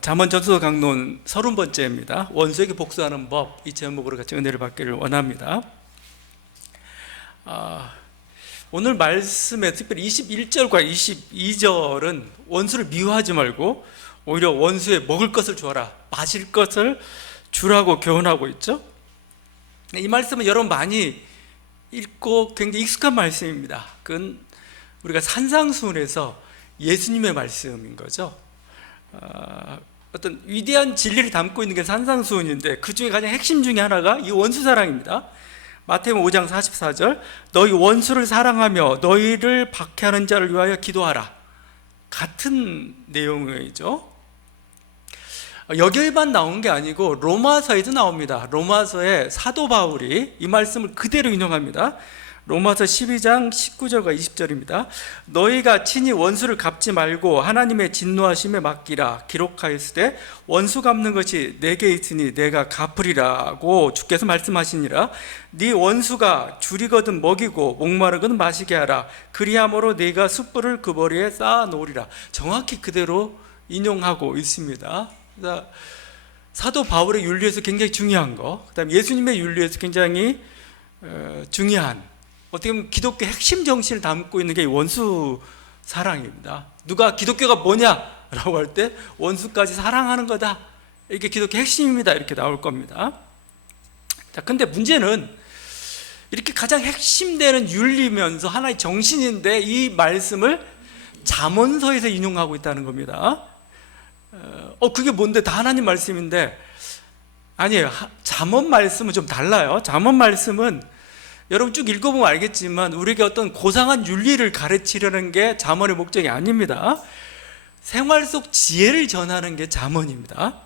잠언 전서 강론 30번째입니다. 원수에게 복수하는 법, 이 제목으로 같이 은혜를 받기를 원합니다. 오늘 말씀에 특별히 21절과 22절은 원수를 미워하지 말고 오히려 원수에 먹을 것을 주어라, 마실 것을 주라고 교훈하고 있죠. 이 말씀은 여러분 많이 읽고 굉장히 익숙한 말씀입니다. 그건 우리가 산상수훈에서 예수님의 말씀인 거죠. 어떤 위대한 진리를 담고 있는 게 산상수훈인데 그 중에 가장 핵심 중에 하나가 이 원수사랑입니다. 마태복음 5장 44절, 너희 원수를 사랑하며 너희를 박해하는 자를 위하여 기도하라. 같은 내용이죠. 여기에만 나온 게 아니고 로마서에도 나옵니다. 로마서에 사도 바울이 이 말씀을 그대로 인용합니다. 로마서 12장 19절과 20절입니다. 너희가 친히 원수를 갚지 말고 하나님의 진노하심에 맡기라. 기록하였으되 원수 갚는 것이 내게 있으니 내가 갚으리라고 주께서 말씀하시니라. 네 원수가 줄이거든 먹이고 목마르거든 마시게 하라. 그리함으로 네가 숯불을 그 머리에 쌓아 놓으리라. 정확히 그대로 인용하고 있습니다. 사도 바울의 윤리에서 굉장히 중요한 거, 그 다음에 예수님의 윤리에서 굉장히 중요한, 어떻게 보면 기독교 핵심 정신을 담고 있는 게 원수 사랑입니다. 누가 기독교가 뭐냐라고 할 때 원수까지 사랑하는 거다, 이게 기독교 핵심입니다, 이렇게 나올 겁니다. 자, 근데 문제는 이렇게 가장 핵심되는 윤리면서 하나의 정신인데 이 말씀을 잠언서에서 인용하고 있다는 겁니다. 그게 뭔데? 다 하나님 말씀인데. 아니에요. 잠언 말씀은 좀 달라요. 잠언 말씀은 여러분 쭉 읽어보면 알겠지만 우리에게 어떤 고상한 윤리를 가르치려는 게 잠언의 목적이 아닙니다. 생활 속 지혜를 전하는 게 잠언입니다.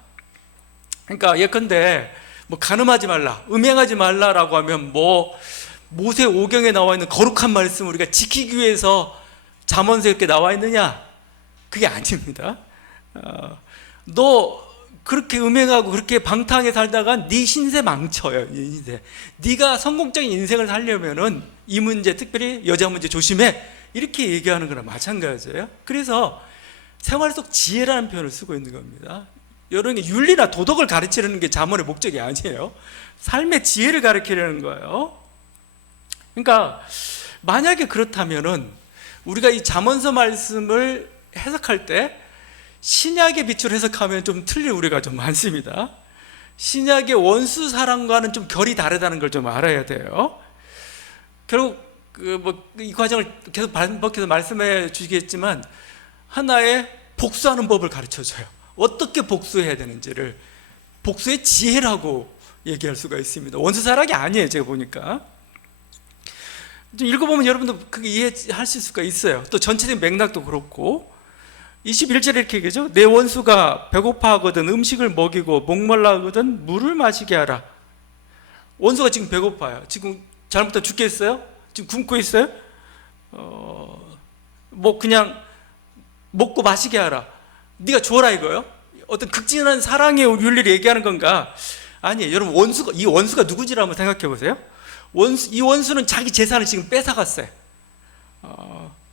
그러니까 예컨대 간음하지 말라, 음행하지 말라라고 하면 모세 오경에 나와 있는 거룩한 말씀 우리가 지키기 위해서 잠언서에 이렇게 나와 있느냐? 그게 아닙니다. 너 그렇게 음행하고 그렇게 방탕하게 살다가 네 신세 망쳐요. 네가 성공적인 인생을 살려면은 이 문제, 특별히 여자 문제 조심해, 이렇게 얘기하는 거랑 마찬가지예요. 그래서 생활 속 지혜라는 표현을 쓰고 있는 겁니다. 여러분, 윤리나 도덕을 가르치려는 게 잠언의 목적이 아니에요. 삶의 지혜를 가르치려는 거예요. 그러니까 만약에 그렇다면은 우리가 이 잠언서 말씀을 해석할 때 신약의 빛으로 해석하면 좀 틀릴 우리가 좀 많습니다. 신약의 원수 사랑과는 좀 결이 다르다는 걸 좀 알아야 돼요. 결국 이 과정을 계속 반복해서 말씀해 주시겠지만 하나의 복수하는 법을 가르쳐줘요. 어떻게 복수해야 되는지를, 복수의 지혜라고 얘기할 수가 있습니다. 원수 사랑이 아니에요, 제가 보니까. 좀 읽어보면 여러분도 그게 이해하실 수가 있어요. 또 전체적인 맥락도 그렇고. 21절에 이렇게 얘기하죠. 내 원수가 배고파하거든 음식을 먹이고 목말라 하거든 물을 마시게 하라. 원수가 지금 배고파요. 지금 잘못하면 죽겠어요? 지금 굶고 있어요? 그냥 먹고 마시게 하라. 네가 줘라 이거요? 어떤 극진한 사랑의 윤리를 얘기하는 건가? 아니에요. 여러분, 이 원수가 누구지를 한번 생각해 보세요. 이 원수는 자기 재산을 지금 뺏어갔어요.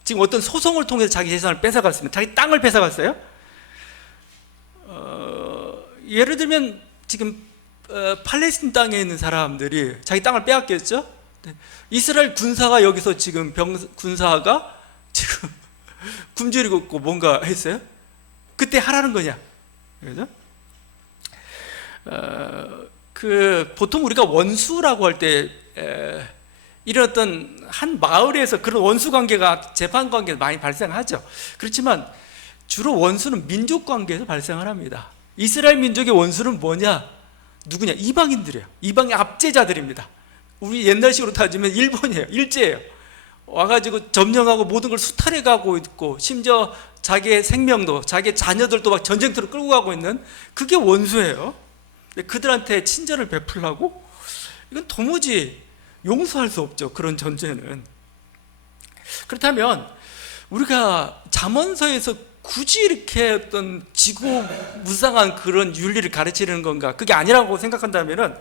지금 어떤 소송을 통해서 자기 재산을 뺏어갔습니다. 자기 땅을 뺏어갔어요. 예를 들면 지금 팔레스틴 땅에 있는 사람들이 자기 땅을 빼앗겼죠. 이스라엘 군사가 여기서 지금 군사가 지금 굶주리고 있고 뭔가 했어요. 그때 하라는 거냐? 그죠? 보통 우리가 원수라고 할 때 이런 어떤 한 마을에서 그런 원수 관계가 재판 관계에서 많이 발생하죠. 그렇지만 주로 원수는 민족 관계에서 발생을 합니다. 이스라엘 민족의 원수는 뭐냐? 누구냐? 이방인들이에요. 이방의 압제자들입니다. 우리 옛날식으로 따지면 일본이에요. 일제예요. 와가지고 점령하고 모든 걸 수탈해 가고 있고, 심지어 자기의 생명도, 자기의 자녀들도 막 전쟁터로 끌고 가고 있는, 그게 원수예요. 근데 그들한테 친절을 베풀라고? 이건 도무지 용서할 수 없죠, 그런 전제는. 그렇다면 우리가 잠언서에서 굳이 이렇게 어떤 지고무상한 그런 윤리를 가르치는 건가? 그게 아니라고 생각한다면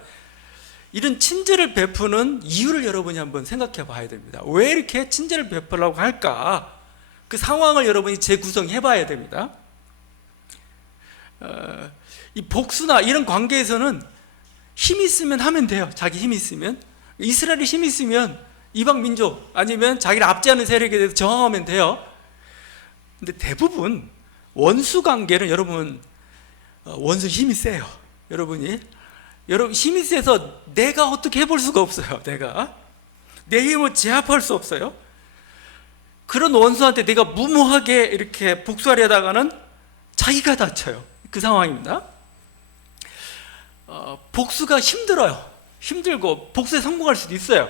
이런 친절을 베푸는 이유를 여러분이 한번 생각해 봐야 됩니다. 왜 이렇게 친절을 베푸려고 할까? 그 상황을 여러분이 재구성해 봐야 됩니다. 이 복수나 이런 관계에서는 힘이 있으면 하면 돼요. 자기 힘이 있으면. 이스라엘이 힘이 있으면 이방 민족 아니면 자기를 압제하는 세력에 대해서 저항하면 돼요. 근데 대부분 원수 관계는 여러분 원수 힘이 세요. 여러분 힘이 세서 내가 어떻게 해볼 수가 없어요. 내가 내 힘을 제압할 수 없어요. 그런 원수한테 내가 무모하게 이렇게 복수하려다가는 자기가 다쳐요. 그 상황입니다. 복수가 힘들어요. 힘들고 복수에 성공할 수도 있어요.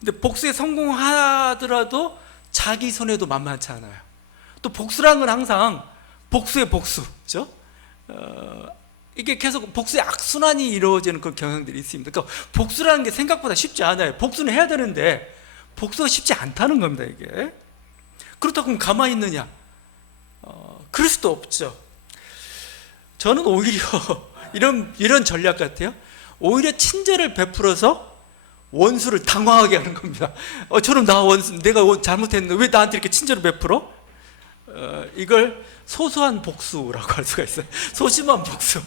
근데 복수에 성공하더라도 자기 손해도 만만치 않아요. 또 복수라는 건 항상 복수의 복수죠. 이게 계속 복수의 악순환이 이루어지는 그런 경향들이 있습니다. 그러니까 복수라는 게 생각보다 쉽지 않아요. 복수는 해야 되는데 복수가 쉽지 않다는 겁니다. 이게 그렇다고 그럼 가만히 있느냐? 그럴 수도 없죠. 저는 오히려 이런 전략 같아요. 오히려 친절을 베풀어서 원수를 당황하게 하는 겁니다. 저럼 나 원수, 내가 잘못했는데 왜 나한테 이렇게 친절을 베풀어? 이걸 소소한 복수라고 할 수가 있어요. 소심한 복수.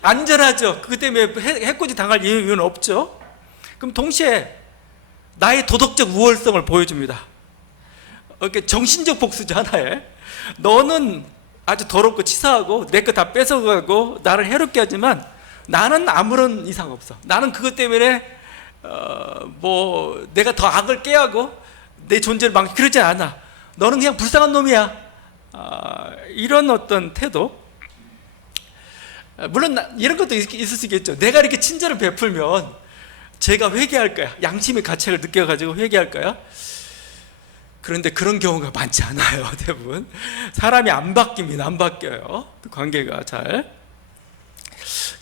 안전하죠. 그 때문에 해코지 당할 이유는 없죠. 그럼 동시에 나의 도덕적 우월성을 보여줍니다. 이렇게 정신적 복수죠, 하나에. 너는 아주 더럽고 치사하고 내 거 다 뺏어가고 나를 해롭게 하지만 나는 아무런 이상 없어. 나는 그것 때문에 내가 더 악을 깨하고 내 존재를 그러지 않아. 너는 그냥 불쌍한 놈이야. 이런 어떤 태도. 물론 이런 것도 있을 수 있겠죠. 내가 이렇게 친절을 베풀면 제가 회개할 거야. 양심의 가책을 느껴가지고 회개할 거야. 그런데 그런 경우가 많지 않아요. 대부분 사람이 안 바뀝니다. 안 바뀌어요. 관계가 잘.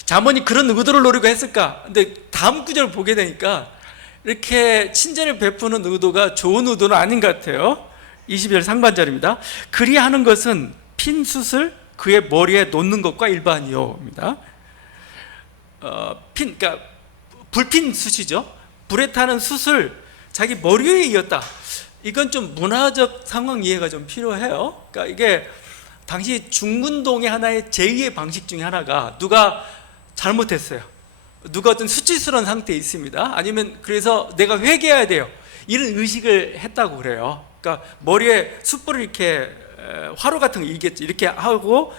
잠언이 그런 의도를 노리고 했을까? 근데 다음 구절을 보게 되니까 이렇게 친절을 베푸는 의도가 좋은 의도는 아닌 것 같아요. 22절 상반절입니다. 그리하는 것은 핀 숯을 그의 머리에 놓는 것과 일반이요입니다. 그러니까 불핀 숯이죠. 불에 타는 숯을 자기 머리 위에 이었다. 이건 좀 문화적 상황 이해가 좀 필요해요. 그러니까 이게 당시 중근동의 하나의 제2의 방식 중에 하나가 누가 잘못했어요. 누가 어떤 수치스러운 상태에 있습니다. 아니면 그래서 내가 회개해야 돼요. 이런 의식을 했다고 그래요. 그러니까 머리에 숯불을 이렇게 화로 같은 거 이렇게 하고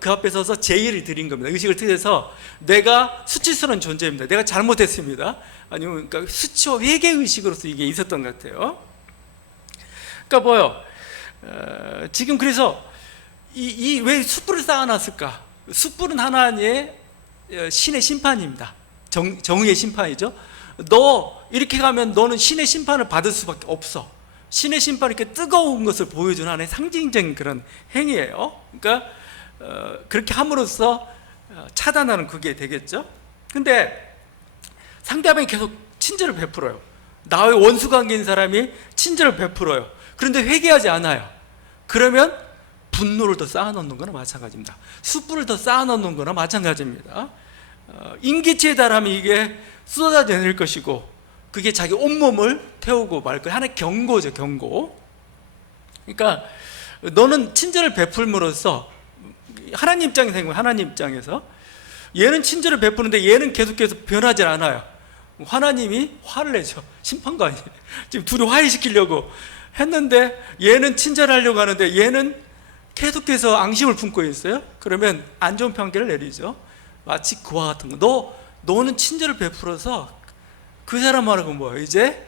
그 앞에 서서 제의를 드린 겁니다. 의식을 틀어서 내가 수치스러운 존재입니다. 내가 잘못했습니다. 아니면 그러니까 수치와 회개 의식으로서 이게 있었던 것 같아요. 그러니까 뭐요? 지금 그래서 왜 숯불을 쌓아놨을까? 숯불은 하나의 신의 심판입니다. 정의의 심판이죠. 너 이렇게 가면 너는 신의 심판을 받을 수밖에 없어. 신의 심판이 이렇게 뜨거운 것을 보여주는 하나의 상징적인 그런 행위예요. 그러니까 그렇게 함으로써 차단하는 그게 되겠죠. 근데 상대방이 계속 친절을 베풀어요. 나의 원수 관계인 사람이 친절을 베풀어요. 그런데 회개하지 않아요. 그러면 분노를 더 쌓아놓는 거나 마찬가지입니다. 숯불을 더 쌓아놓는 거나 마찬가지입니다. 인기치에 달하면 이게 쏟아져 내릴 것이고 그게 자기 온몸을 태우고 말 거예요. 하나의 경고죠, 경고. 그러니까 너는 친절을 베풀므로써 하나님 입장에서 생각해요. 하나님 입장에서 얘는 친절을 베푸는데 얘는 계속해서 변하지 않아요. 하나님이 화를 내죠. 심판관이 지금 둘이 화해시키려고 했는데 얘는 친절하려고 하는데 얘는 계속해서 앙심을 품고 있어요. 그러면 안 좋은 판결을 내리죠. 마치 그와 같은 거. 너는 친절을 베풀어서 그 사람하고 뭐야? 이제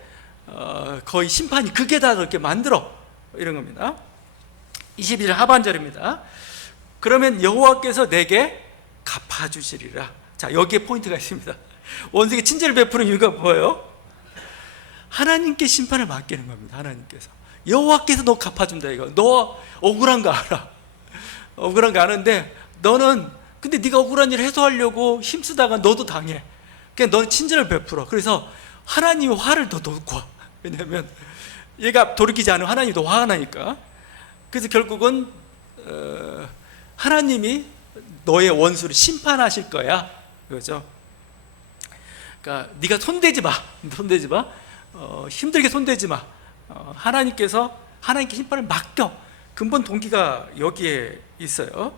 거의 심판이 극에 다르게 만들어. 이런 겁니다. 21절 하반절입니다. 그러면 여호와께서 내게 갚아주시리라. 자, 여기에 포인트가 있습니다. 원수에게 친절을 베푸는 이유가 뭐예요? 하나님께 심판을 맡기는 겁니다. 하나님께서 여호와께서 너 갚아준다. 이거 너 억울한 거 알아. 억울한 거 아는데 너는 근데 네가 억울한 일을 해소하려고 힘쓰다가 너도 당해. 그냥 너는 친절을 베풀어. 그래서 하나님이 화를 더 놓고 와. 왜냐하면 얘가 돌이키지 않으면 하나님이 더 화가 나니까. 그래서 결국은 하나님이 너의 원수를 심판하실 거야. 그렇죠? 그러니까 네가 손대지 마. 힘들게 손대지 마. 하나님께서 하나님께 심판을 맡겨. 근본 동기가 여기에 있어요.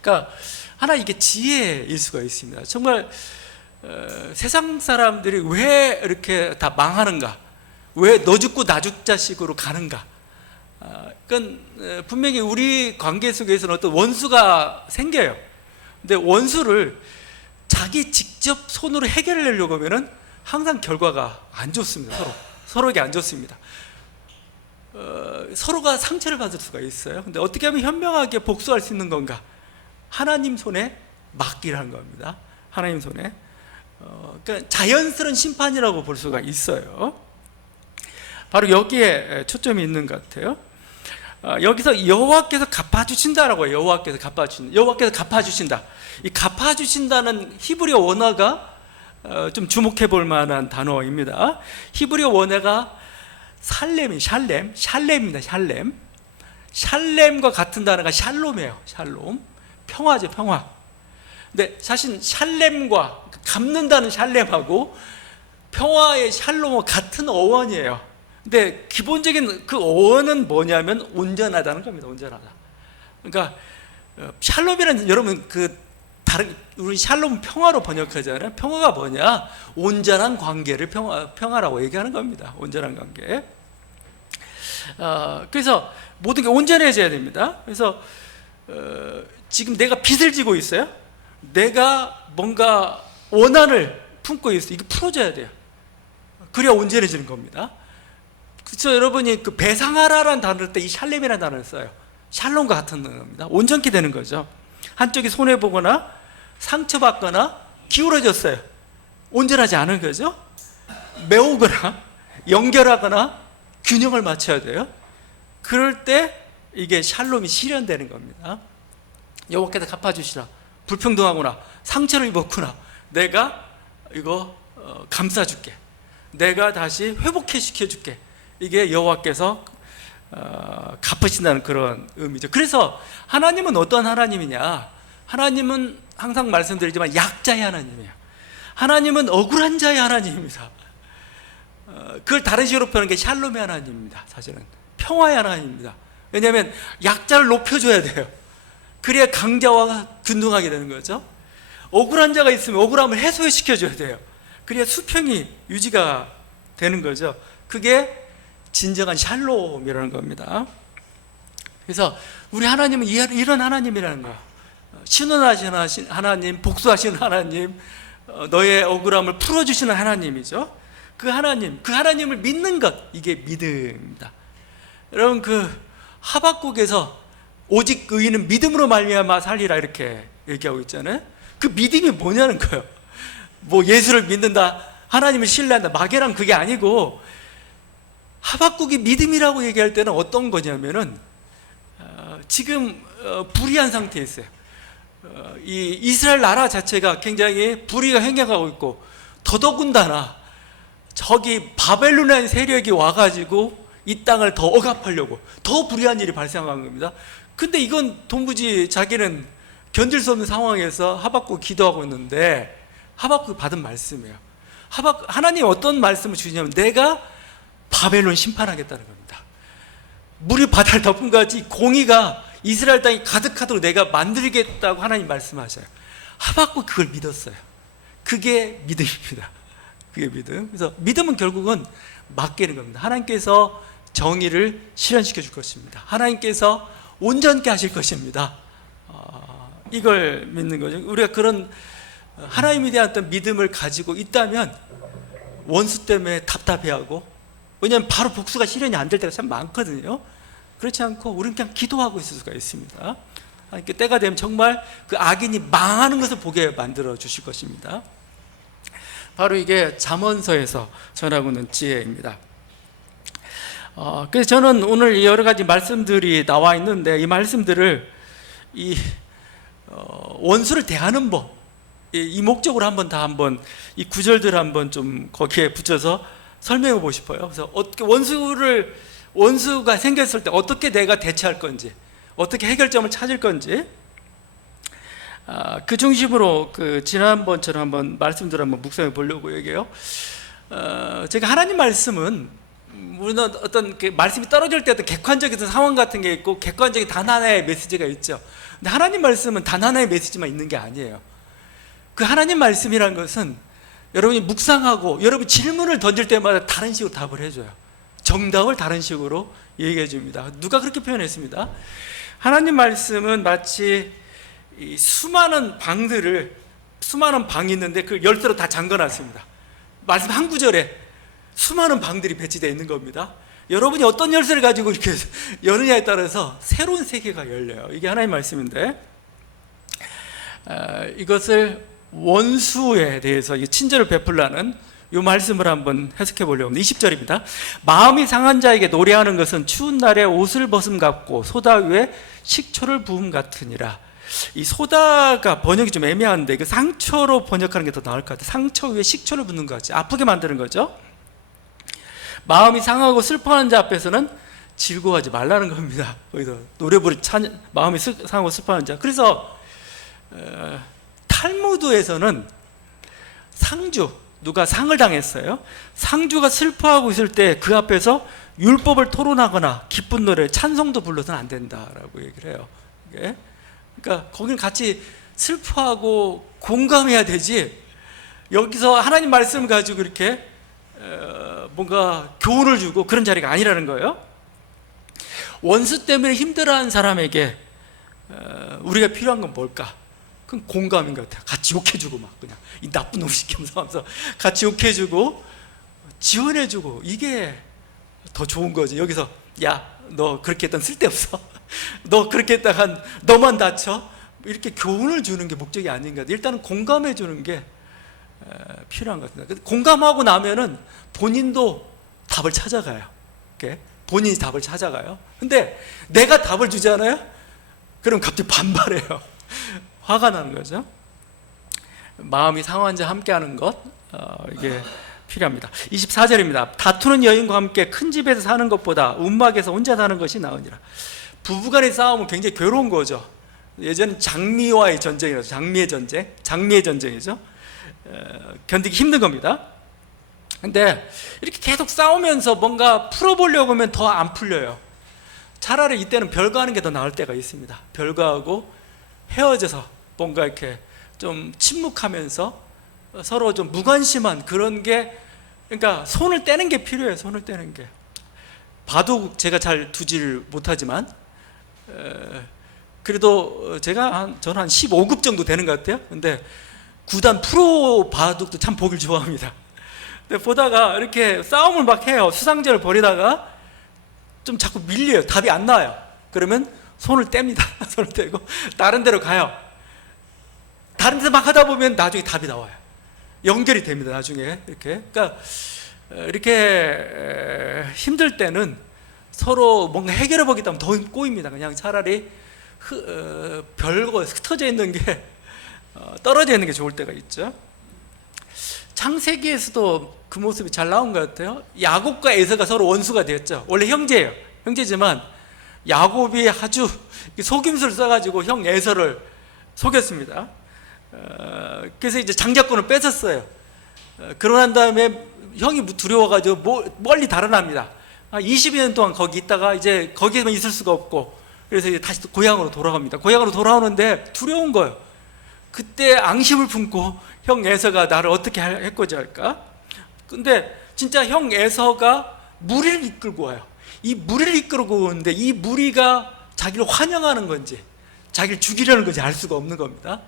그러니까 하나 이게 지혜일 수가 있습니다. 정말 세상 사람들이 왜 이렇게 다 망하는가? 왜 너 죽고 나 죽자식으로 가는가? 그러니까 분명히 우리 관계 속에서는 어떤 원수가 생겨요. 근데 원수를 자기 직접 손으로 해결하려고 하면은 항상 결과가 안 좋습니다. 서로에게 안 좋습니다. 서로가 상처를 받을 수가 있어요. 근데 어떻게 하면 현명하게 복수할 수 있는 건가? 하나님 손에 맡기라는 겁니다. 하나님 손에. 그러니까 자연스러운 심판이라고 볼 수가 있어요. 바로 여기에 초점이 있는 것 같아요. 여기서 여호와께서 갚아주신다라고 해요. 여호와께서 갚아주신다. 이 갚아주신다는 히브리어 원어가 좀 주목해 볼 만한 단어입니다. 히브리어 원어가 샬렘입니다. 샬렘과 같은 단어가 샬롬이에요. 샬롬. 평화죠, 평화. 근데 사실 샬렘과 갚는다는 샬렘하고 평화의 샬롬과 같은 어원이에요. 근데 기본적인 그 어원은 뭐냐면 온전하다는 겁니다. 온전하다. 그러니까 샬롬이라는, 여러분 우리 샬롬 평화로 번역하잖아요. 평화가 뭐냐? 온전한 관계를 평화라고 얘기하는 겁니다. 온전한 관계. 그래서 모든 게 온전해져야 됩니다. 그래서 지금 내가 빚을 지고 있어요. 내가 뭔가 원한을 품고 있어요. 이게 풀어져야 돼요. 그래야 온전해지는 겁니다. 그래서 여러분이 그 배상하라라는 단어를 때 이 샬렘이라는 단어를 써요. 샬롬과 같은 겁니다. 온전케 되는 거죠. 한쪽이 손해보거나 상처받거나 기울어졌어요. 온전하지 않은 거죠. 메우거나 연결하거나 균형을 맞춰야 돼요. 그럴 때 이게 샬롬이 실현되는 겁니다. 여호와께서 갚아주시라. 불평등하구나, 상처를 입었구나, 내가 이거 감싸줄게, 내가 다시 회복시켜줄게. 이게 여호와께서 갚으신다는 그런 의미죠. 그래서 하나님은 어떤 하나님이냐? 하나님은 항상 말씀드리지만 약자의 하나님이에요. 하나님은 억울한 자의 하나님입니다. 그걸 다른 식으로 표현하는 게 샬롬의 하나님입니다. 사실은 평화의 하나님입니다. 왜냐하면 약자를 높여줘야 돼요. 그래야 강자와 균등하게 되는 거죠. 억울한 자가 있으면 억울함을 해소시켜줘야 돼요. 그래야 수평이 유지가 되는 거죠. 그게 진정한 샬롬이라는 겁니다. 그래서 우리 하나님은 이런 하나님이라는 거예요. 신원하시는 하나님, 복수하시는 하나님, 너의 억울함을 풀어주시는 하나님이죠. 그 하나님을 믿는 것, 이게 믿음입니다. 여러분, 그 하박국에서 오직 의인은 믿음으로 말미암아 살리라 이렇게 얘기하고 있잖아요. 그 믿음이 뭐냐는 거예요. 뭐 예수를 믿는다, 하나님을 신뢰한다, 마계란 그게 아니고, 하박국이 믿음이라고 얘기할 때는 어떤 거냐면은 지금 불의한 상태에 있어요. 이 이스라엘 나라 자체가 굉장히 불의가 행해가고 있고, 더더군다나 저기 바벨론의 세력이 와가지고 이 땅을 더 억압하려고 더 불의한 일이 발생한 겁니다. 근데 이건 도무지 자기는 견딜 수 없는 상황에서 하박국 기도하고 있는데, 하박국이 받은 말씀이에요. 하나님 어떤 말씀을 주시냐면, 내가 바벨론 심판하겠다는 겁니다. 물이 바다를 덮은 것 같이 공의가 이스라엘 땅이 가득하도록 내가 만들겠다고 하나님 말씀하셔요. 하박국 그걸 믿었어요. 그게 믿음입니다. 그게 믿음. 그래서 믿음은 결국은 맡기는 겁니다. 하나님께서 정의를 실현시켜 줄 것입니다. 하나님께서 온전케 하실 것입니다. 이걸 믿는 거죠. 우리가 그런 하나님에 대한 어떤 믿음을 가지고 있다면 원수 때문에 답답해하고, 왜냐하면 바로 복수가 실현이 안 될 때가 참 많거든요. 그렇지 않고 우리는 그냥 기도하고 있을 수가 있습니다. 하나님께 때가 되면 정말 그 악인이 망하는 것을 보게 만들어 주실 것입니다. 바로 이게 잠언서에서 전하고 있는 지혜입니다. 그래서 저는 오늘 여러 가지 말씀들이 나와 있는데, 이 말씀들을 원수를 대하는 법, 이 목적으로 한번 이 구절들을 한번 좀 거기에 붙여서 설명해 보고 싶어요. 그래서 어떻게 원수가 생겼을 때 어떻게 내가 대처할 건지, 어떻게 해결점을 찾을 건지, 그 중심으로 지난번처럼 한번 말씀들을 한번 묵상해 보려고 얘기해요. 제가 하나님 말씀은 우리는 어떤 말씀이 떨어질 때 어떤 객관적인 상황 같은 게 있고 객관적인 단 하나의 메시지가 있죠. 근데 하나님 말씀은 단 하나의 메시지만 있는 게 아니에요. 그 하나님 말씀이란 것은 여러분이 묵상하고 여러분 질문을 던질 때마다 다른 식으로 답을 해줘요. 정답을 다른 식으로 얘기해 줍니다. 누가 그렇게 표현했습니다. 하나님 말씀은 마치 이 수많은 방이 있는데 그 열쇠로 다 잠궈놨습니다. 말씀 한 구절에 수많은 방들이 배치되어 있는 겁니다. 여러분이 어떤 열쇠를 가지고 이렇게 여느냐에 따라서 새로운 세계가 열려요. 이게 하나님 말씀인데, 이것을 원수에 대해서 친절을 베풀라는 이 말씀을 한번 해석해 보려고 합니다. 20절입니다. 마음이 상한 자에게 노래하는 것은 추운 날에 옷을 벗음 같고 소다 위에 식초를 부음 같으니라. 이 소다가 번역이 좀 애매한데 그 상처로 번역하는 게 더 나을 것 같아요. 상처 위에 식초를 붓는 것 같이 아프게 만드는 거죠. 마음이 상하고 슬퍼하는 자 앞에서는 즐거워하지 말라는 겁니다. 거기서 노래 부르 마음이 상하고 슬퍼하는 자. 그래서 탈무드에서는 상주, 누가 상을 당했어요. 상주가 슬퍼하고 있을 때 그 앞에서 율법을 토론하거나 기쁜 노래, 찬송도 불러서는 안 된다라고 얘기를 해요. 그러니까 거기는 같이 슬퍼하고 공감해야 되지, 여기서 하나님 말씀을 가지고 이렇게 뭔가 교훈을 주고 그런 자리가 아니라는 거예요. 원수 때문에 힘들어하는 사람에게 우리가 필요한 건 뭘까? 그건 공감인 것 같아요. 같이 욕해주고 막 그냥 이 나쁜 놈 시키면서 같이 욕해주고 지원해주고, 이게 더 좋은 거지. 여기서 야, 너 그렇게 했던 쓸데없어. 너 그렇게 했다간 너만 다쳐. 이렇게 교훈을 주는 게 목적이 아닌 것 같아요. 일단은 공감해 주는 게 필요한 것 같습니다. 공감하고 나면은 본인도 답을 찾아가요. 본인이 답을 찾아가요. 근데 내가 답을 주잖아요. 그럼 갑자기 반발해요. 화가 나는 거죠. 마음이 상한 자 함께하는 것, 이게 필요합니다. 24절입니다. 다투는 여인과 함께 큰 집에서 사는 것보다 움막에서 혼자 사는 것이 나으니라. 부부간의 싸움은 굉장히 괴로운 거죠. 예전 장미와의 전쟁이라서 장미의 전쟁이죠. 견디기 힘든 겁니다. 근데 이렇게 계속 싸우면서 뭔가 풀어보려고 하면 더 안 풀려요. 차라리 이때는 별거하는 게 더 나을 때가 있습니다. 별거하고 헤어져서 뭔가 이렇게 좀 침묵하면서 서로 좀 무관심한 그런 게, 그러니까 손을 떼는 게 필요해요. 손을 떼는 게. 바둑 제가 잘 두지를 못하지만 그래도 저는 한 15급 정도 되는 것 같아요. 근데 구단 프로 바둑도 참 보길 좋아합니다. 근데 보다가 이렇게 싸움을 막 해요. 수상전을 벌이다가 좀 자꾸 밀려요. 답이 안 나와요. 그러면 손을 뗍니다. 손을 떼고 다른 데로 가요. 다른 데서 막 하다 보면 나중에 답이 나와요. 연결이 됩니다. 나중에 이렇게. 그러니까 이렇게 힘들 때는 서로 뭔가 해결해 보겠다면 더 꼬입니다. 그냥 차라리 별거 흩어져 있는 게 떨어져 있는 게 좋을 때가 있죠. 창세기에서도 그 모습이 잘 나온 것 같아요. 야곱과 에서가 서로 원수가 되었죠. 원래 형제예요. 형제지만 야곱이 아주 속임수를 써가지고 형 에서를 속였습니다. 그래서 이제 장자권을 뺏었어요. 그러고 난 다음에 형이 두려워가지고 멀리 달아납니다. 20년 동안 거기 있다가 이제 거기에만 있을 수가 없고, 그래서 이제 다시 또 고향으로 돌아갑니다. 고향으로 돌아오는데 두려운 거예요. 그때 앙심을 품고 형 에서가 나를 어떻게 해코지 할까? 근데 진짜 형 에서가 무리를 이끌고 와요. 이 무리를 이끌고 오는데 이 무리가 자기를 환영하는 건지 자기를 죽이려는 건지 알 수가 없는 겁니다.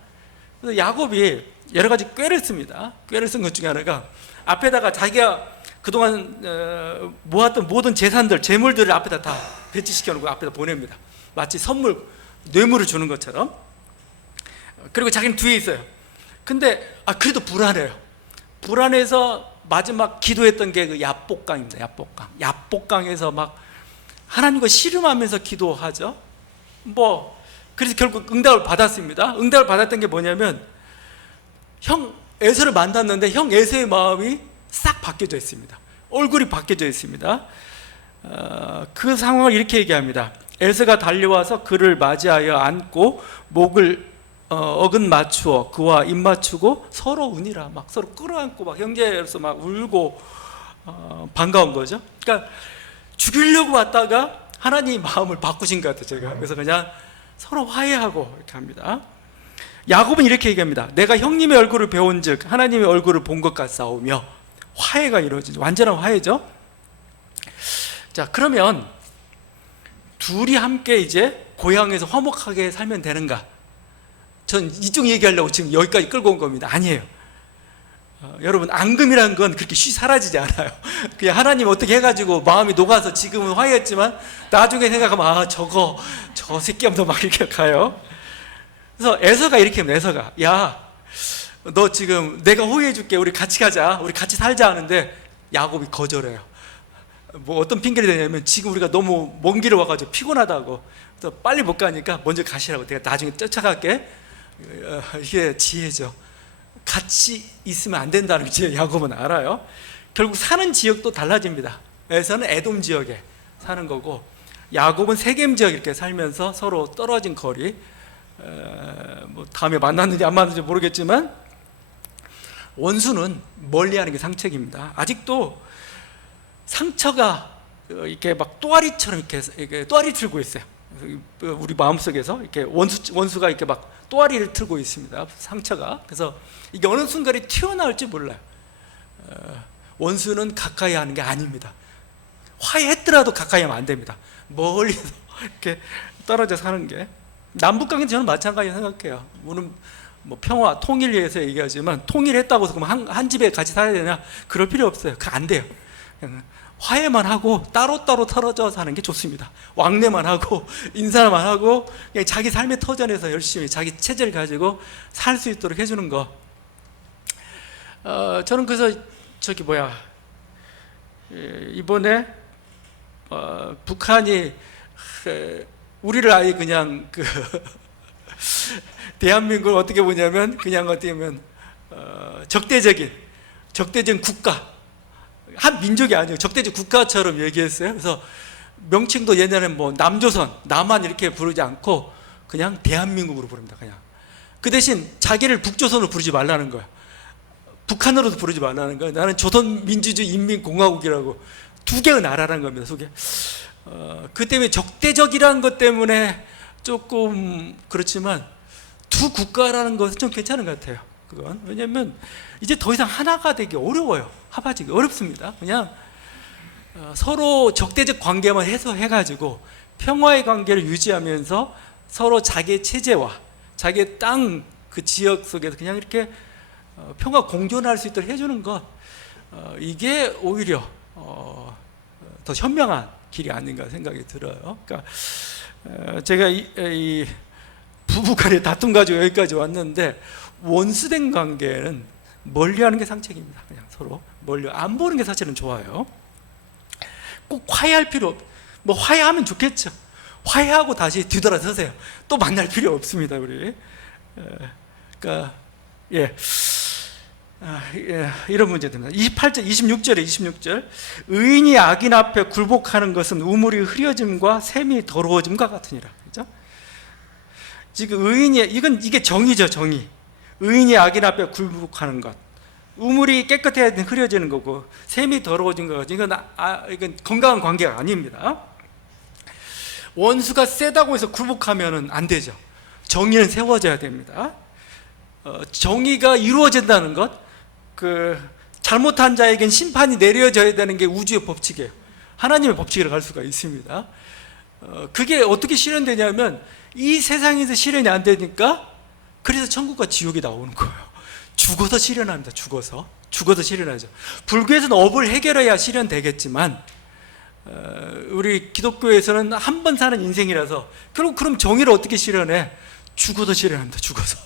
그래서 야곱이 여러 가지 꾀를 씁니다. 꾀를 쓴 것 중에 하나가 앞에다가 자기가 그동안 모았던 모든 재물들을 앞에다 다 배치시켜 놓고 앞에다 보냅니다. 마치 선물, 뇌물을 주는 것처럼. 그리고 자기는 뒤에 있어요. 근데 그래도 불안해요. 불안해서 마지막 기도했던 게 그 야복강입니다. 야복강에서 막 하나님과 씨름하면서 기도하죠. 그래서 결국 응답을 받았습니다. 응답을 받았던 게 뭐냐면 형 에서를 만났는데 형 에서의 마음이 싹 바뀌어져 있습니다. 얼굴이 바뀌어져 있습니다. 그 상황을 이렇게 얘기합니다. 에서가 달려와서 그를 맞이하여 안고 목을 어근 맞추어 그와 입 맞추고 서로 운이라, 막 서로 끌어안고 막 형제로서 막 울고 반가운 거죠. 그러니까 죽이려고 왔다가 하나님 마음을 바꾸신 것 같아요, 제가. 그래서 그냥 서로 화해하고 이렇게 합니다. 야곱은 이렇게 얘기합니다. 내가 형님의 얼굴을 배운즉 하나님의 얼굴을 본 것 같사오며. 화해가 이루어지죠. 완전한 화해죠. 자, 그러면 둘이 함께 이제 고향에서 화목하게 살면 되는가? 전 이쪽 얘기하려고 지금 여기까지 끌고 온 겁니다. 아니에요. 여러분, 앙금이라는 건 그렇게 쉬 사라지지 않아요. 그냥 하나님 어떻게 해가지고 마음이 녹아서 지금은 화해했지만 나중에 생각하면 저 새끼 하면서 막 이렇게 가요. 그래서 에서가 이렇게 합니다. 에서가, 야, 너 지금 내가 호의해줄게, 우리 같이 가자, 우리 같이 살자 하는데 야곱이 거절해요. 뭐 어떤 핑계를 대냐면 지금 우리가 너무 먼 길을 와가지고 피곤하다고, 그래서 빨리 못 가니까 먼저 가시라고, 내가 나중에 쫓아갈게. 이게 지혜죠. 같이 있으면 안 된다는 게 야곱은 알아요. 결국 사는 지역도 달라집니다. 에서는 에돔 지역에 사는 거고, 야곱은 세겜 지역 이렇게 살면서 서로 떨어진 거리, 뭐 다음에 만났는지 안 만났는지 모르겠지만 원수는 멀리하는 게 상책입니다. 아직도 상처가 이렇게 막 또아리처럼 이렇게 또아리 틀고 있어요. 우리 마음속에서 이렇게 원수가 이렇게 막 또아리를 틀고 있습니다. 상처가. 그래서 이게 어느 순간에 튀어나올지 몰라요. 원수는 가까이 하는 게 아닙니다. 화해했더라도 가까이 하면 안 됩니다. 멀리서 이렇게 떨어져 사는 게. 남북관계도 저는 마찬가지로 생각해요. 물론 뭐 평화, 통일 위해서 얘기하지만 통일했다고 해서 그럼 한 집에 같이 살아야 되냐? 그럴 필요 없어요. 그거 안 돼요. 그냥 화해만 하고 따로따로 떨어져 사는 게 좋습니다. 왕래만 하고 인사만 하고 그냥 자기 삶의 터전에서 열심히 자기 체제를 가지고 살 수 있도록 해주는 거. 저는 그래서 이번에 북한이 우리를 아예 그냥 대한민국을 어떻게 보냐면 그냥 어떻게 보면 적대적인 국가, 한 민족이 아니에요. 적대적 국가처럼 얘기했어요. 그래서 명칭도 옛날에는 뭐 남조선, 남한 이렇게 부르지 않고 그냥 대한민국으로 부릅니다. 그냥. 그 대신 자기를 북조선으로 부르지 말라는 거예요. 북한으로도 부르지 말라는 거예요. 나는 조선민주주의 인민공화국이라고 두 개의 나라라는 겁니다. 두 개. 그 때문에 적대적이라는 것 때문에 조금 그렇지만 두 국가라는 것은 좀 괜찮은 것 같아요. 그건 왜냐하면 이제 더 이상 하나가 되기 어려워요. 합하기 어렵습니다. 그냥 서로 적대적 관계만 해소해가지고 평화의 관계를 유지하면서 서로 자기의 체제와 자기의 땅 그 지역 속에서 그냥 이렇게 평화 공존할 수 있도록 해주는 것, 이게 오히려 더 현명한 길이 아닌가 생각이 들어요. 그러니까 제가 이 부부간의 다툼 가지고 여기까지 왔는데, 원수된 관계는 멀리하는 게 상책입니다. 그냥 서로 멀리 안 보는 게 사실은 좋아요. 꼭 화해할 필요 뭐 화해하면 좋겠죠. 화해하고 다시 뒤돌아서세요. 또 만날 필요 없습니다, 우리. 그러니까 이런 문제입니다. 26절에 의인이 악인 앞에 굴복하는 것은 우물이 흐려짐과 샘이 더러워짐과 같으니라. 그죠? 지금 이게 정의죠, 정의. 의인이 악인 앞에 굴복하는 것, 우물이 깨끗해야 흐려지는 거고 샘이 더러워진 것, 이건 건강한 관계가 아닙니다. 원수가 세다고 해서 굴복하면 안 되죠. 정의는 세워져야 됩니다. 정의가 이루어진다는 것, 잘못한 자에겐 심판이 내려져야 되는 게 우주의 법칙이에요. 하나님의 법칙이라고 할 수가 있습니다. 그게 어떻게 실현되냐면 이 세상에서 실현이 안 되니까, 그래서 천국과 지옥이 나오는 거예요. 죽어서 실현합니다. 죽어서 실현하죠. 불교에서는 업을 해결해야 실현되겠지만 우리 기독교에서는 한 번 사는 인생이라서 결국 그럼 정의를 어떻게 실현해? 죽어서 실현합니다. 죽어서.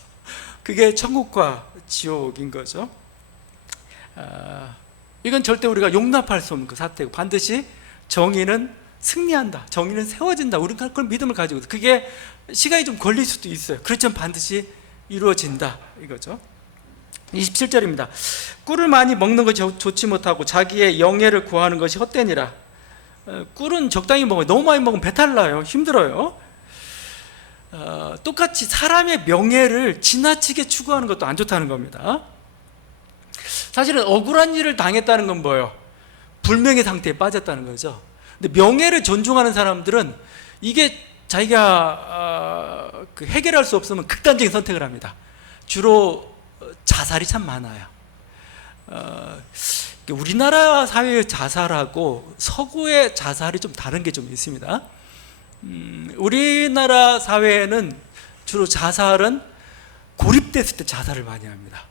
그게 천국과 지옥인 거죠. 이건 절대 우리가 용납할 수 없는 그 사태고, 반드시 정의는 승리한다, 정의는 세워진다, 우리가 그런 믿음을 가지고, 그게 시간이 좀 걸릴 수도 있어요. 그렇지만 반드시 이루어진다 이거죠. 27절입니다. 꿀을 많이 먹는 것이 좋지 못하고 자기의 영예를 구하는 것이 헛되니라. 꿀은 적당히 먹어요. 너무 많이 먹으면 배탈 나요. 힘들어요. 똑같이 사람의 명예를 지나치게 추구하는 것도 안 좋다는 겁니다. 사실은 억울한 일을 당했다는 건 뭐예요? 불명예 상태에 빠졌다는 거죠. 근데 명예를 존중하는 사람들은 이게 자기가 해결할 수 없으면 극단적인 선택을 합니다. 주로 자살이 참 많아요. 우리나라 사회의 자살하고 서구의 자살이 좀 다른 게 좀 있습니다. 우리나라 사회에는 주로 자살은 고립됐을 때 자살을 많이 합니다.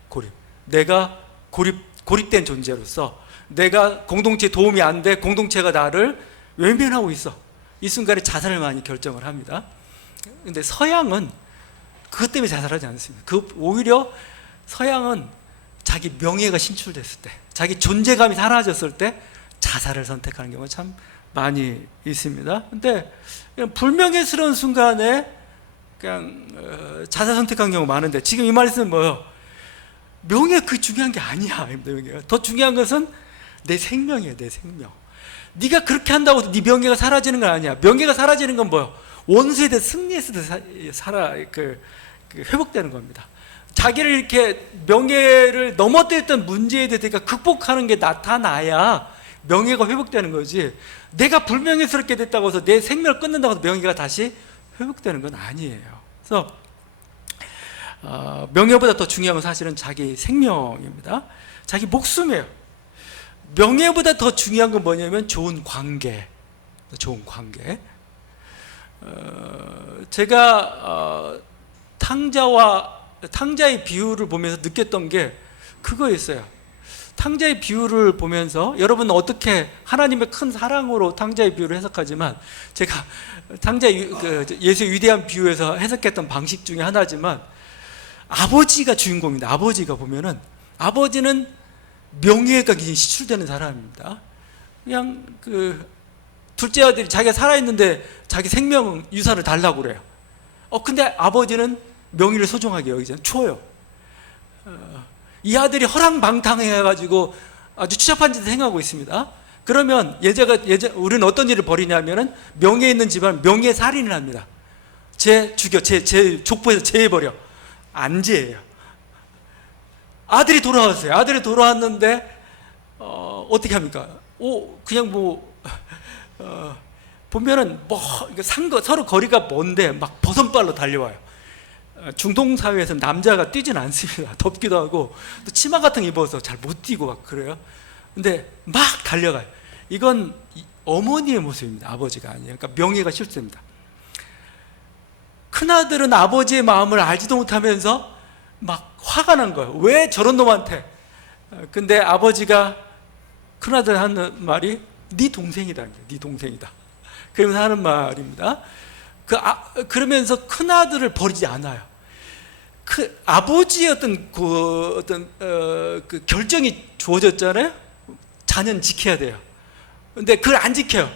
내가 고립된 존재로서 내가 공동체에 도움이 안 돼, 공동체가 나를 외면하고 있어. 이 순간에 자살을 많이 결정을 합니다. 근데 서양은 그것 때문에 자살하지 않습니다. 오히려 서양은 자기 명예가 신출됐을 때, 자기 존재감이 사라졌을 때 자살을 선택하는 경우가 참 많이 있습니다. 근데 그냥 불명예스러운 순간에 그냥 자살 선택한 경우 많은데, 지금 이 말씀은 뭐예요? 명예 그 중요한 게 아니야. 명예가 더 중요한 것은 내 생명이에요. 내 생명. 네가 그렇게 한다고 네 명예가 사라지는 건 아니야. 명예가 사라지는 건 뭐예요? 원수에 대해 승리했을 때 회복되는 겁니다. 자기를 이렇게 명예를 넘어뜨렸던 문제에 대해서 극복하는 게 나타나야 명예가 회복되는 거지, 내가 불명예스럽게 됐다고 해서 내 생명을 끊는다고 해서 명예가 다시 회복되는 건 아니에요. 그래서 명예보다 더 중요한 건 사실은 자기 생명입니다. 자기 목숨이에요. 명예보다 더 중요한 건 뭐냐면 좋은 관계. 제가 탕자의 비유를 보면서 느꼈던 게 그거였어요. 탕자의 비유를 보면서 여러분은 어떻게 하나님의 큰 사랑으로 탕자의 비유를 해석하지만, 제가 예수의 위대한 비유에서 해석했던 방식 중에 하나지만, 아버지가 주인공입니다. 아버지가 보면은, 아버지는 명예가 굉장히 시출되는 사람입니다. 그냥 둘째 아들이 자기가 살아있는데 자기 생명 유산을 달라고 그래요. 근데 아버지는 명예를 소중하게 여기잖아요. 줘요. 이 아들이 허랑방탕해가지고 아주 추잡한 짓을 행하고 있습니다. 그러면 우리는 어떤 일을 벌이냐면은, 명예 있는 집안 명예살인을 합니다. 제 족보에서 제해버려. 안제예요. 아들이 돌아왔어요. 아들이 돌아왔는데 어떻게 합니까? 그냥 보면은 서로 거리가 먼데 막 버선발로 달려와요. 중동 사회에서는 남자가 뛰지는 않습니다. 덥기도 하고 또 치마 같은 거 입어서 잘 못 뛰고 막 그래요. 근데 막 달려가요. 이건 어머니의 모습입니다. 아버지가 아니에요. 그러니까 명예가 실수입니다. 큰아들은 아버지의 마음을 알지도 못하면서 막 화가 난 거예요. 왜 저런 놈한테? 근데 아버지가 큰아들 하는 말이 네 동생이다. 네 동생이다. 그러면서 하는 말입니다. 그러면서 큰아들을 버리지 않아요. 아버지의 어떤 결정이 주어졌잖아요. 자녀는 지켜야 돼요. 근데 그걸 안 지켜요.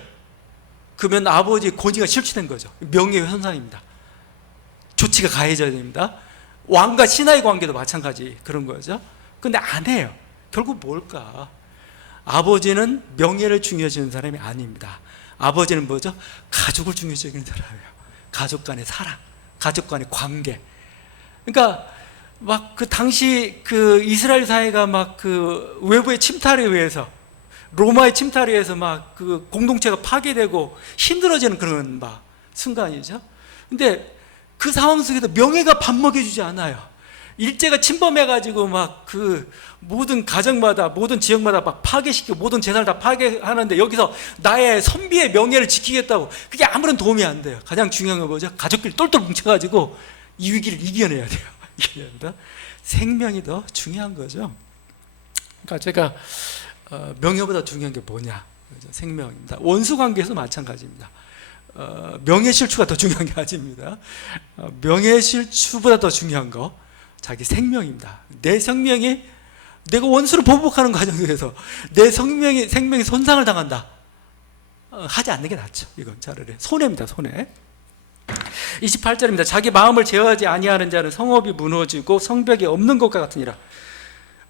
그러면 아버지의 권위가 실추된 거죠. 명예훼손상입니다. 조치가 가해져야 됩니다. 왕과 신하의 관계도 마찬가지 그런 거죠. 근데 안 해요. 결국 뭘까? 아버지는 명예를 중요시하는 사람이 아닙니다. 아버지는 뭐죠? 가족을 중요시하는 사람이에요. 가족 간의 사랑, 가족 간의 관계. 그러니까 막 당시 이스라엘 사회가 막 외부의 침탈에 의해서, 로마의 침탈에 의해서 막 공동체가 파괴되고 힘들어지는 그런 순간이죠. 근데 그 상황 속에서 명예가 밥 먹여주지 않아요. 일제가 침범해가지고 막 모든 가정마다, 모든 지역마다 막 파괴시키고 모든 재산을 다 파괴하는데, 여기서 나의 선비의 명예를 지키겠다고, 그게 아무런 도움이 안 돼요. 가장 중요한 건 뭐죠? 가족끼리 똘똘 뭉쳐가지고 이 위기를 이겨내야 돼요. 이겨내야 됩니다. 생명이 더 중요한 거죠. 그러니까 제가 명예보다 중요한 게 뭐냐? 생명입니다. 원수 관계에서 마찬가지입니다. 명예실추가 더 중요한 게 아닙니다. 명예실추보다 더 중요한 거 자기 생명입니다. 내 생명이, 내가 원수를 보복하는 과정 속에서 내 생명이 손상을 당한다. 하지 않는 게 낫죠. 이건 차라리 손해입니다. 손해. 28절입니다. 자기 마음을 제어하지 아니하는 자는 성읍이 무너지고 성벽이 없는 것과 같으니라.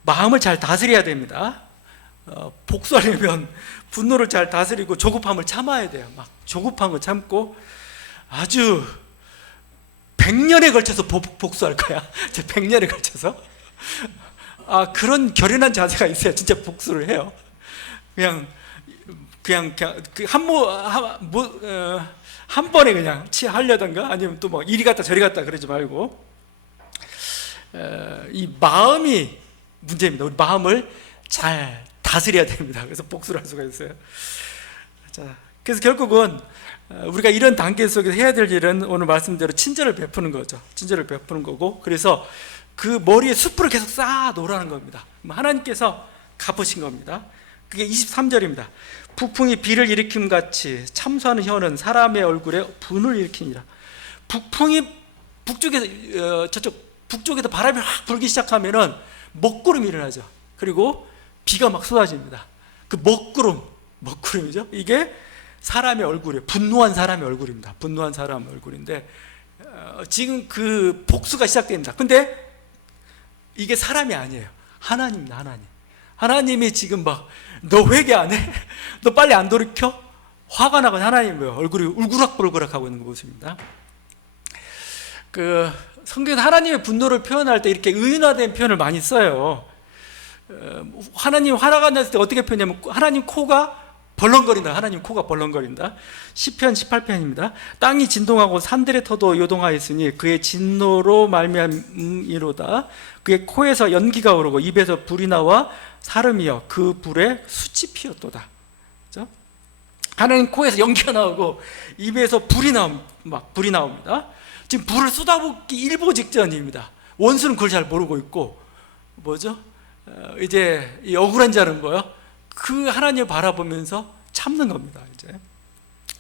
마음을 잘 다스려야 됩니다. 복수하려면 분노를 잘 다스리고 조급함을 참아야 돼요. 막 조급한 거 참고 아주 100년에 걸쳐서 복수할 거야. 100년에 걸쳐서. 그런 결연한 자세가 있어야 진짜 복수를 해요. 그냥 그냥 한 번에 그냥 하려던가 아니면 또 뭐 이리 갔다 저리 갔다 그러지 말고 이 마음이 문제입니다. 우리 마음을 잘 다스려야 됩니다. 그래서 복수를 할 수가 있어요. 자, 그래서 결국은 우리가 이런 단계 속에서 해야 될 일은 오늘 말씀대로 친절을 베푸는 거죠. 친절을 베푸는 거고, 그래서 그 머리에 숯불을 계속 쌓아 놓으라는 겁니다. 하나님께서 갚으신 겁니다. 그게 23절입니다. 북풍이 비를 일으킴 같이 참수하는 혀는 사람의 얼굴에 분을 일으키니라. 북풍이 북쪽에서 바람이 확 불기 시작하면은 먹구름이 일어나죠. 그리고 비가 막 쏟아집니다. 그 먹구름이죠. 이게 사람의 얼굴이에요. 분노한 사람의 얼굴입니다. 분노한 사람의 얼굴인데 지금 그 복수가 시작됩니다. 근데 이게 사람이 아니에요. 하나님입니다. 하나님이 지금 막 너 회개 안 해? 너 빨리 안 돌이켜? 화가 나고 하나님 얼굴이 울그락불그락 하고 있는 모습입니다. 그 성경에서 하나님의 분노를 표현할 때 이렇게 의인화된 표현을 많이 써요. 하나님 화가 났을 때 어떻게 표현하냐면 하나님 코가 벌렁거린다. 하나님 코가 벌렁거린다. 시편 18편입니다. 땅이 진동하고 산들의 터도 요동하였으니 그의 진노로 말미암이로다. 그의 코에서 연기가 오르고 입에서 불이 나와 사름이여 그 불에 숯이 피었도다. 그렇죠? 하나님 코에서 연기가 나오고 입에서 불이 나옵니다. 지금 불을 쏟아붓기 일보 직전입니다. 원수는 그걸 잘 모르고 있고 이제 이 억울한 자는 거요. 그 하나님을 바라보면서 참는 겁니다. 이제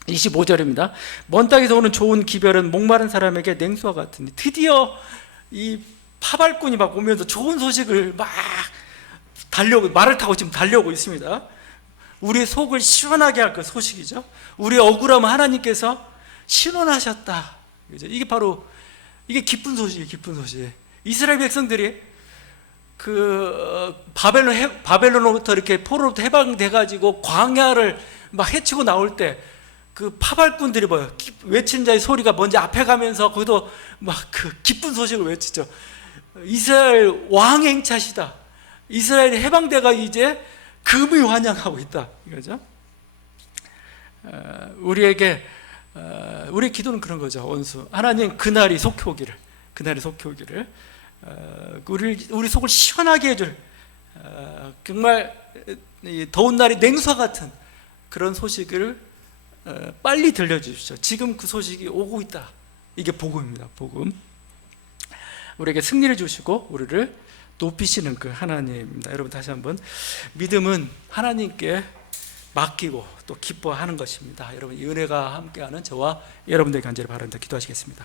25절입니다. 먼 땅에서 오는 좋은 기별은 목마른 사람에게 냉수와 같으니 드디어 이 파발꾼이 막 오면서 좋은 소식을 막 말을 타고 지금 달려오고 있습니다. 우리의 속을 시원하게 할 그 소식이죠. 우리의 억울함은 하나님께서 신원하셨다. 이게 기쁜 소식이에요. 기쁜 소식. 이스라엘 백성들이 그 바벨론으로부터 이렇게 포로로부터 해방돼가지고 광야를 막 헤치고 나올 때 그 파발꾼들이 외치는 자의 소리가 먼저 앞에 가면서 거기도 막 그 기쁜 소식을 외치죠. 이스라엘 왕 행차시다. 이스라엘이 해방돼가 이제 금이 환영하고 있다. 이거죠. 우리의 기도는 그런 거죠. 원수 하나님 그날이 속히 오기를. 우리 속을 시원하게 해줄 정말 더운 날이 냉수와 같은 그런 소식을 빨리 들려주십시오. 지금 그 소식이 오고 있다. 이게 복음입니다. 복음. 우리에게 승리를 주시고 우리를 높이시는 그 하나님입니다. 여러분 다시 한번 믿음은 하나님께 맡기고 또 기뻐하는 것입니다. 여러분 이 은혜가 함께하는 저와 여러분들의 간절히 바랍니다. 기도하시겠습니다.